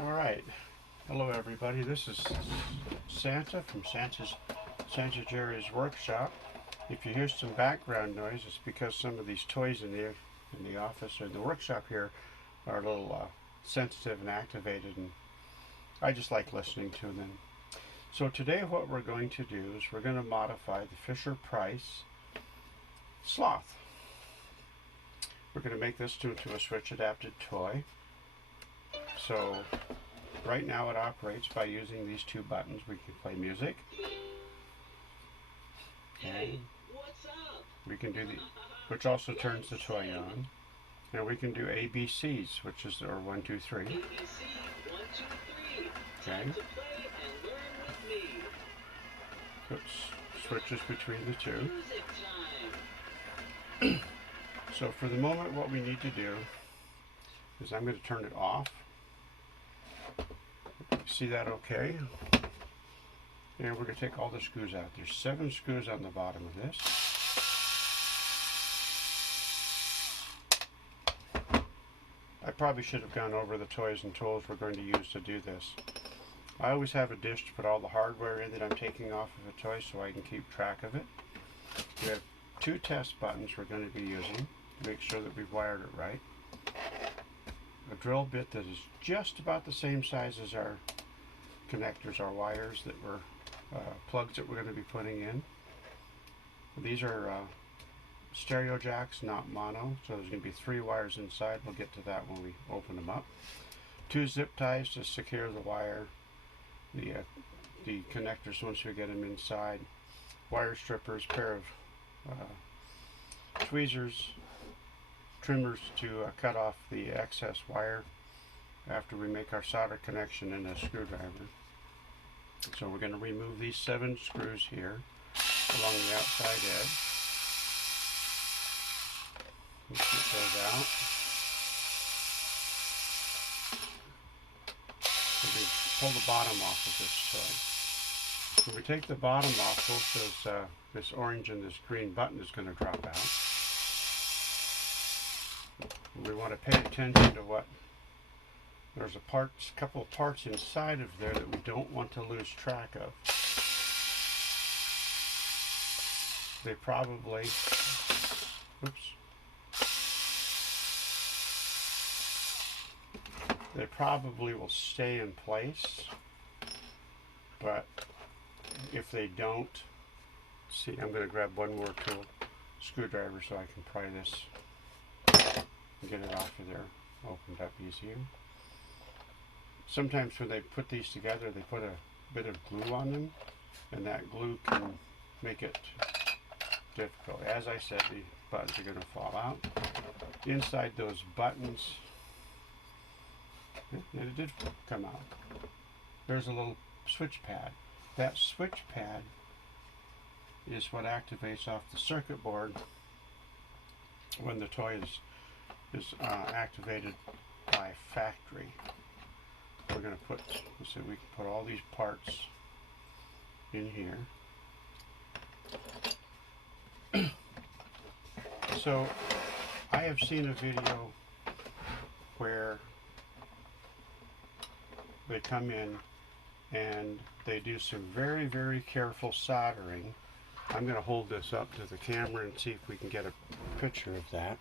Alright, hello everybody, this is Santa from Santa Jerry's workshop. If you hear some background noise, it's because some of these toys in the office or in the workshop here are a little sensitive and activated, and I just like listening to them. So today what we're going to do is we're going to modify the Fisher Price Sloth. We're going to make this into a switch adapted toy. So right now it operates by using these two buttons. We can play music. Hey, what's up? We can do which also turns the toy on. And we can do ABCs, which is, or 1, 2, 3. ABC 1, 2, 3. Time to play and learn with me. It switches between the two. Music time. So for the moment what we need to do is I'm going to turn it off. See that okay? And we're going to take all the screws out. There's 7 screws on the bottom of this. I probably should have gone over the toys and tools we're going to use to do this. I always have a dish to put all the hardware in that I'm taking off of a toy so I can keep track of it. We have 2 test buttons we're going to be using to make sure that we've wired it right. A drill bit that is just about the same size as our connectors, our wires that we're plugs that we're going to be putting in. These are stereo jacks, not mono, so there's going to be 3 wires inside. We'll get to that when we open them up. 2 zip ties to secure the wire, the connectors once we get them inside. Wire strippers, pair of tweezers, trimmers to cut off the excess wire after we make our solder connection, and a screwdriver. So we're going to remove these 7 screws here along the outside edge. Let's get those out. So we pull the bottom off of this toy. When we take the bottom off, both those, this orange and this green button is going to drop out. We want to pay attention to what there's a couple of parts inside of there that we don't want to lose track of. They probably, they probably will stay in place, but if they don't, see, I'm going to grab one more tool, screwdriver, so I can pry this and get it off of there, opened up easier. Sometimes when they put these together, they put a bit of glue on them, and that glue can make it difficult. As I said, the buttons are going to fall out. Inside those buttons, and it did come out, there's a little switch pad. That switch pad is what activates off the circuit board when the toy is activated by factory. We're going to put, so we can put all these parts in here. So I have seen a video where they come in and they do some very, very careful soldering. I'm going to hold this up to the camera and see if we can get a picture of that.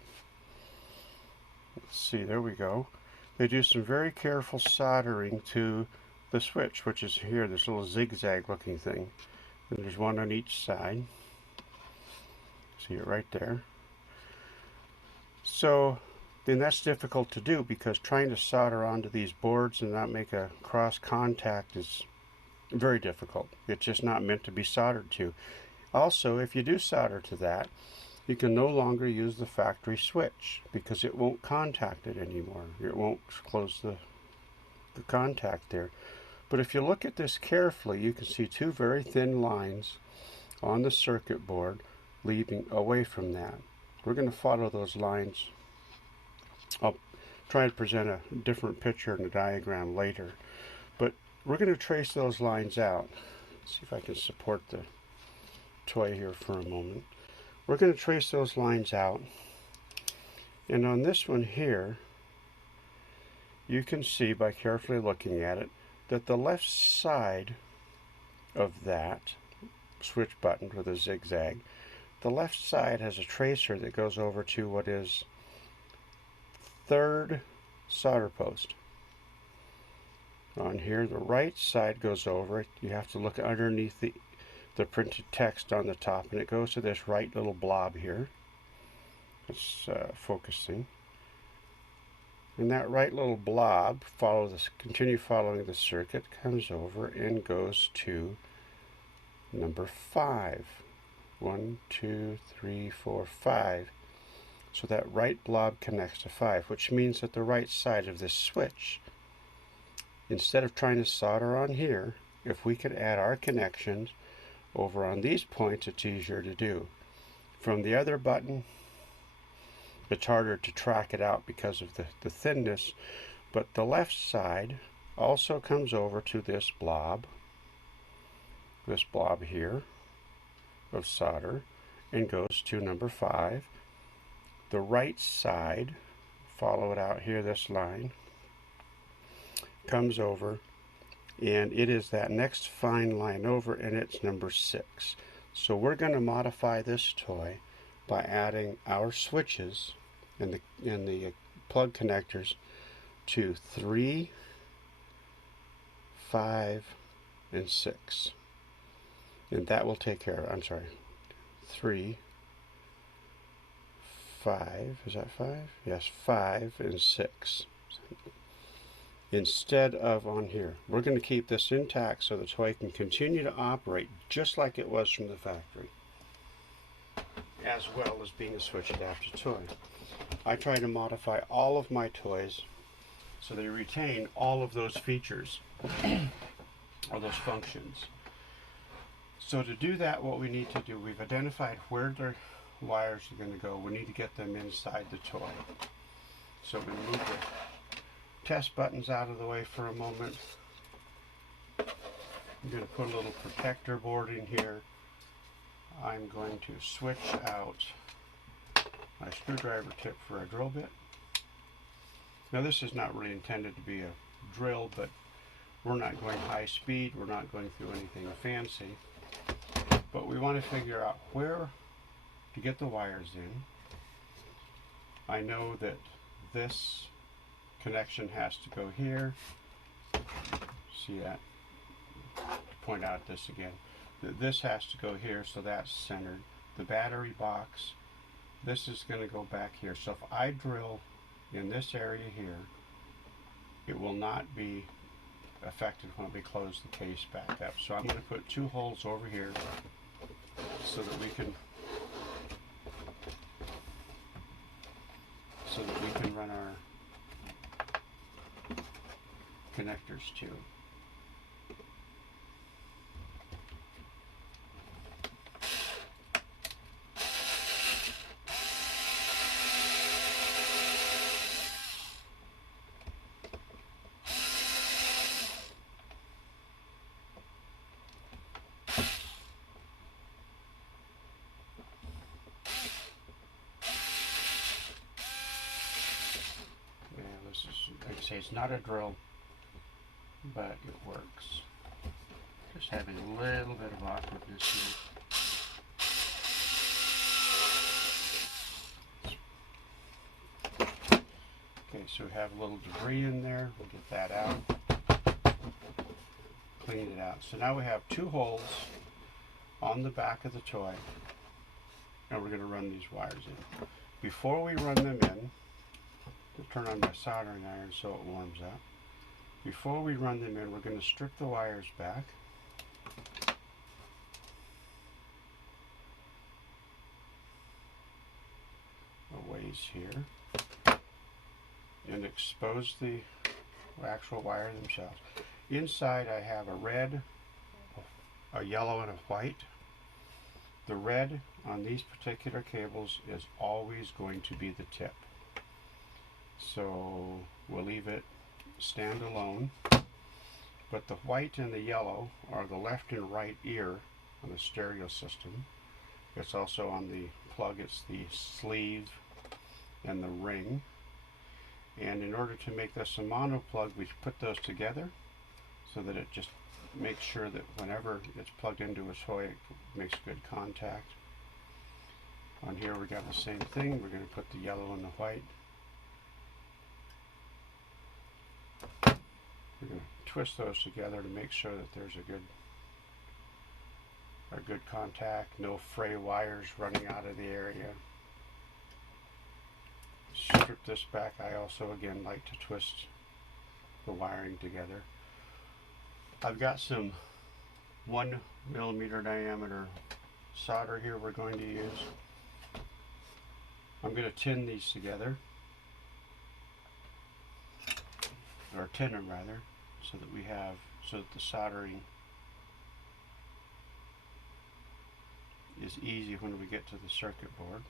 Let's see, there we go. They do some very careful soldering to the switch, which is here, this little zigzag looking thing. And there's one on each side. See it right there. So then that's difficult to do because trying to solder onto these boards and not make a cross contact is very difficult. It's just not meant to be soldered to. Also, if you do solder to that, you can no longer use the factory switch because it won't contact it anymore. It won't close the contact there. But if you look at this carefully, you can see 2 very thin lines on the circuit board leading away from that. We're going to follow those lines. I'll try to present a different picture in the diagram later. But we're going to trace those lines out. Let's see if I can support the toy here for a moment. We're going to trace those lines out, and on this one here, you can see by carefully looking at it that the left side of that switch button with a zigzag, the left side has a tracer that goes over to what is third solder post. On here, the right side goes over it. You have to look underneath the printed text on the top, and it goes to this right little blob here. It's focusing. And that right little blob, continue following the circuit, comes over and goes to number 5. 1, 2, 3, 4, 5. So that right blob connects to 5, which means that the right side of this switch, instead of trying to solder on here, if we could add our connections over on these points, it's easier to do. From the other button, it's harder to track it out because of the thinness, but the left side also comes over to this blob here of solder, and goes to number 5. The right side, follow it out here, this line, comes over, and it is that next fine line over, and it's number 6. So we're going to modify this toy by adding our switches and the plug connectors to 3, 5, and 6. And that will take care of, 3, 5, is that 5? Yes, 5 and 6. Instead of on here. We're going to keep this intact so the toy can continue to operate just like it was from the factory, as well as being a switch adapter toy. I try to modify all of my toys so they retain all of those features or those functions. So to do that, what we need to do, we've identified where the wires are going to go. We need to get them inside the toy. So we move the test buttons out of the way for a moment. I'm going to put a little protector board in here. I'm going to switch out my screwdriver tip for a drill bit. Now this is not really intended to be a drill, but we're not going high speed, we're not going through anything fancy, but we want to figure out where to get the wires in. I know that this connection has to go here. See that? To point out this again. This has to go here, so that's centered. The battery box, this is going to go back here. So if I drill in this area here, it will not be affected when we close the case back up. So I'm going to put 2 holes over here so that we can run our connectors to. Like I say, it's not a drill, but it works. Just having a little bit of awkwardness here. Okay, so we have a little debris in there. We'll get that out. Clean it out. So now we have 2 holes on the back of the toy, and we're going to run these wires in. Before we run them in, to turn on my soldering iron so it warms up. Before we run them in, we're going to strip the wires back. A ways here. And expose the actual wire themselves. Inside I have a red, a yellow, and a white. The red on these particular cables is always going to be the tip. So we'll leave it stand alone, but the white and the yellow are the left and right ear on the stereo system. It's also on the plug, it's the sleeve and the ring. And in order to make this a mono plug, we put those together so that it just makes sure that whenever it's plugged into a toy, it makes good contact. On here we got the same thing. We're going to put the yellow and the white. We're going to twist those together to make sure that there's a good contact, no fray wires running out of the area. Strip this back. I also again like to twist the wiring together. I've got some 1mm diameter solder here we're going to use. I'm going to tin these together, or tin them rather, so that the soldering is easy when we get to the circuit board.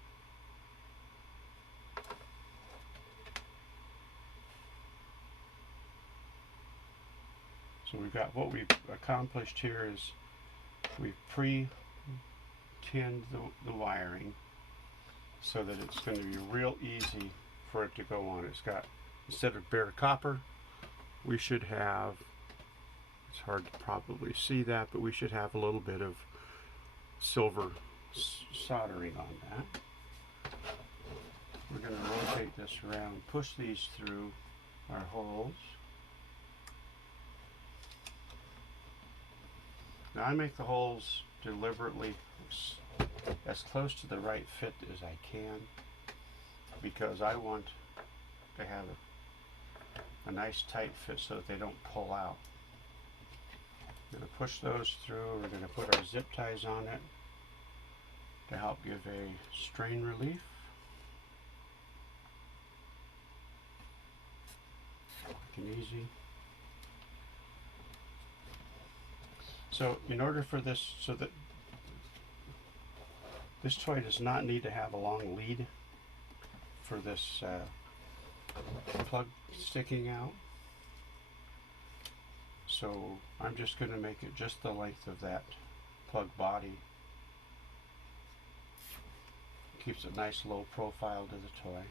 So we've got, what we've accomplished here is we've pre-tinned the wiring so that it's going to be real easy for it to go on. It's got, instead of bare copper, we should have, it's hard to probably see that, but we should have a little bit of silver soldering on that. We're going to rotate this around, push these through our holes. Now I make the holes deliberately as close to the right fit as I can, because I want to have a nice tight fit so that they don't pull out. We're going to push those through. We're going to put our zip ties on it to help give a strain relief. Quick and easy. So in order for this, so that this toy does not need to have a long lead for this plug sticking out. So I'm just going to make it just the length of that plug body. Keeps a nice low profile to the toy.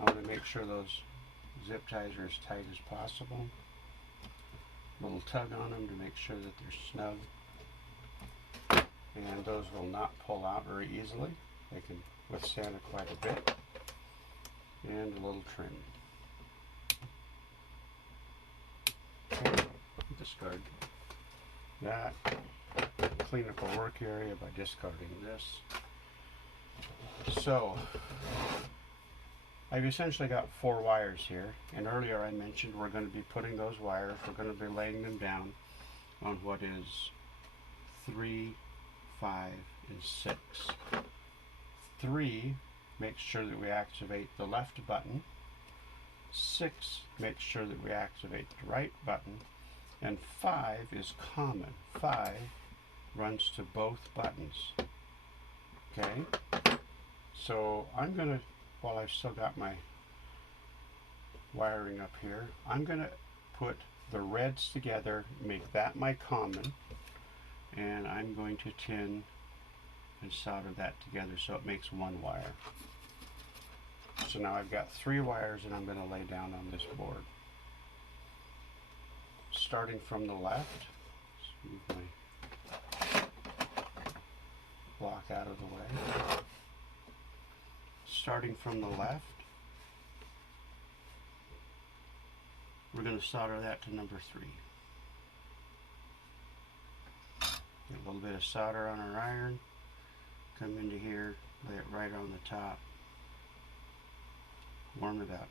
I want to make sure those zip ties are as tight as possible. A little tug on them to make sure that they're snug. And those will not pull out very easily. They can withstand it quite a bit. And a little trim. Okay, discard that. Clean up our work area by discarding this. So I've essentially got 4 wires here, and earlier I mentioned we're going to be putting those wires, we're going to be laying them down on what is 3, 5, and 6. 3 makes sure that we activate the left button. 6 makes sure that we activate the right button. And 5 is common. 5 runs to both buttons. Okay? So I'm going to, while I've still got my wiring up here, I'm going to put the reds together, make that my common, and I'm going to tin and solder that together so it makes one wire. So now I've got 3 wires and I'm going to lay down on this board. Starting from the left, move my block out of the way. Starting from the left, we're going to solder that to number 3. Get a little bit of solder on our iron, come into here, lay it right on the top, warm it up,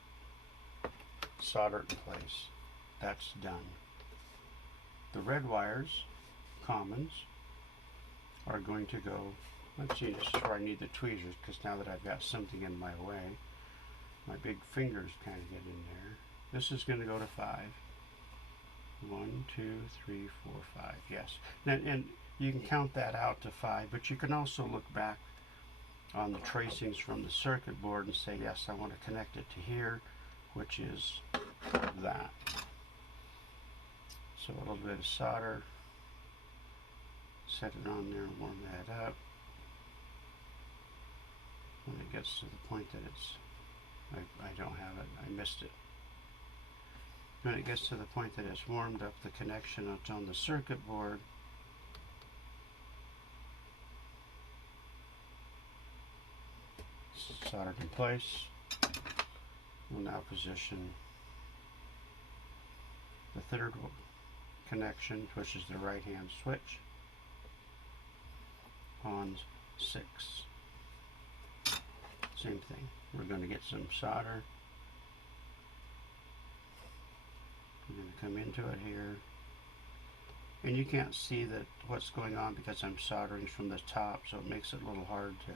solder it in place. That's done. The red wires, commons, are going to go, let's see, this is where I need the tweezers, because now that I've got something in my way, my big fingers kind of get in there. This is going to go to 5. 1, 2, 3, 4, 5, yes. And you can count that out to 5, but you can also look back on the tracings from the circuit board and say, yes, I want to connect it to here, which is that. So a little bit of solder, set it on there and warm that up. When it gets to the point that it's I don't have it. I missed it. When it gets to the point that it's warmed up the connection that's on the circuit board, soldered in place, we'll now position the third connection, which is the right hand switch, on 6. Same thing. We're going to get some solder. I'm going to come into it here, and you can't see that what's going on because I'm soldering from the top, so it makes it a little hard to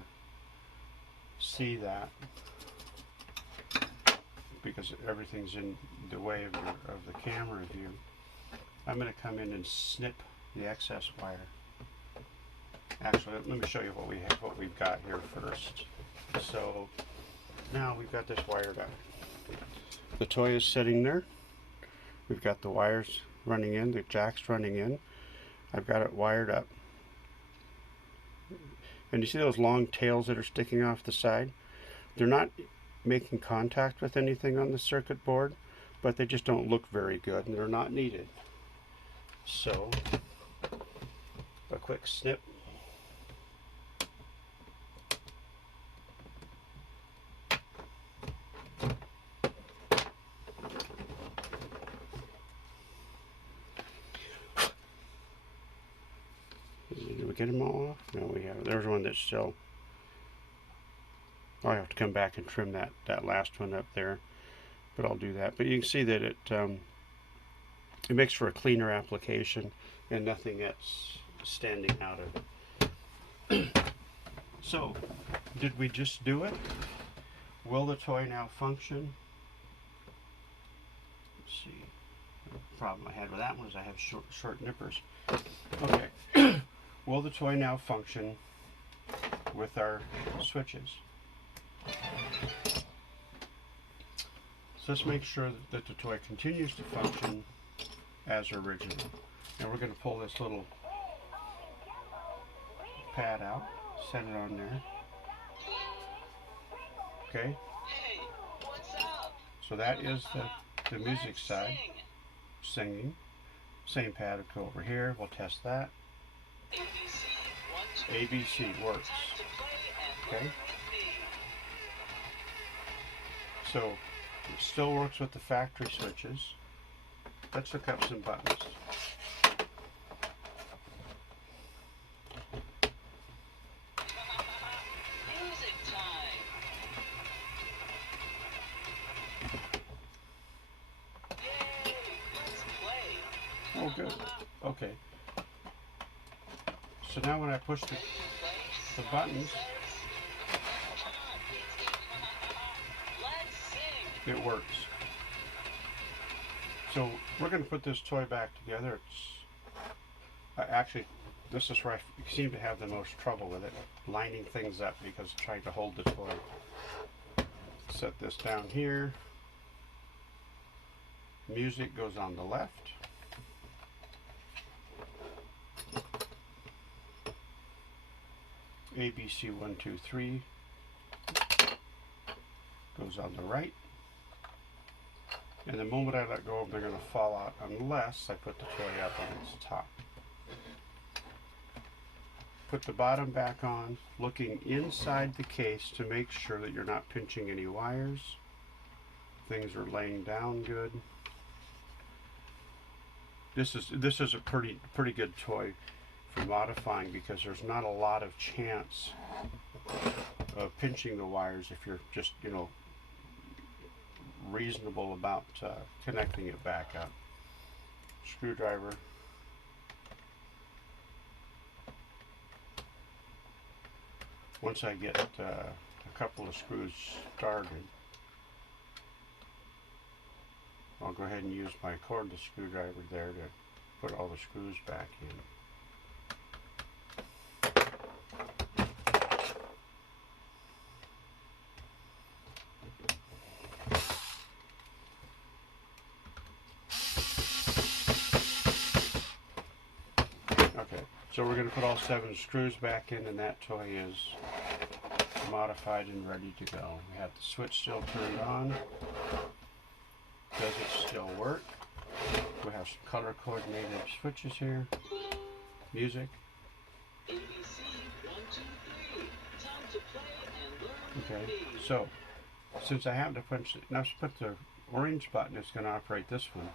see that because everything's in the way of the camera view. I'm going to come in and snip the excess wire. Actually, let me show you what we've got here first. So now we've got this wired up. The toy is sitting there. We've got the wires running in, the jacks running in. I've got it wired up. And you see those long tails that are sticking off the side? They're not making contact with anything on the circuit board, but they just don't look very good, and they're not needed. So, a quick snip. Did we get them all off? No, we haven't. There's one that's still... I have to come back and trim that last one up there, but I'll do that. But you can see that it makes for a cleaner application and nothing that's standing out of it. So, did we just do it? Will the toy now function? Let's see. The problem I had with that one is I have short nippers. Okay. Will the toy now function with our switches? So let's make sure that the toy continues to function as original. Now we're going to pull this little pad out, set it on there. Okay? Hey, what's up? So that is the music side, singing. Same pad will go over here. We'll test that. ABC works. Okay? So it still works with the factory switches. Let's hook up some buttons. Music time. Yay, let's play. Oh, good. Okay. So now when I push the buttons, it works. So we're going to put this toy back together. It's actually, this is where I seem to have the most trouble with it, lining things up because trying to hold the toy. Set this down here. Music goes on the left. ABC 1, 2, 3 goes on the right. And the moment I let go, they're going to fall out unless I put the toy up on its top. Put the bottom back on, looking inside the case to make sure that you're not pinching any wires. Things are laying down good. This is a pretty good toy for modifying because there's not a lot of chance of pinching the wires if you're just, you know, reasonable about connecting it back up. Screwdriver. Once I get a couple of screws started, I'll go ahead and use my cordless screwdriver there to put all the screws back in. Okay, so we're going to put all 7 screws back in, and that toy is modified and ready to go. We have the switch still turned on. Does it still work? We have some color coordinated switches here. Music. ABC 1, 2, 3. Time to play and learn with Okay, me. so since I have to punch, now put the orange button, it's going to operate this one.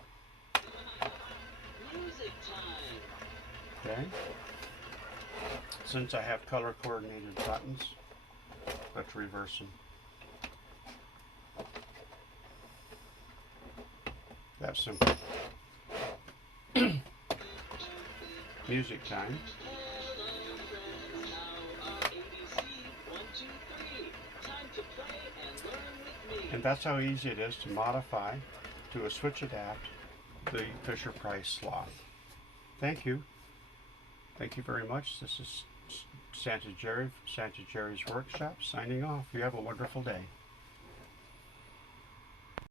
Music time. Okay. Since I have color coordinated buttons, let's reverse them. That's simple. Music time. Hello, friends. How are ABC 1, 2, 3. Time to play and learn with me. And that's how easy it is to modify, to a switch adapt, the Fisher Price Sloth. Thank you. Thank you very much. This is Santa Jerry's Workshop signing off. You have a wonderful day.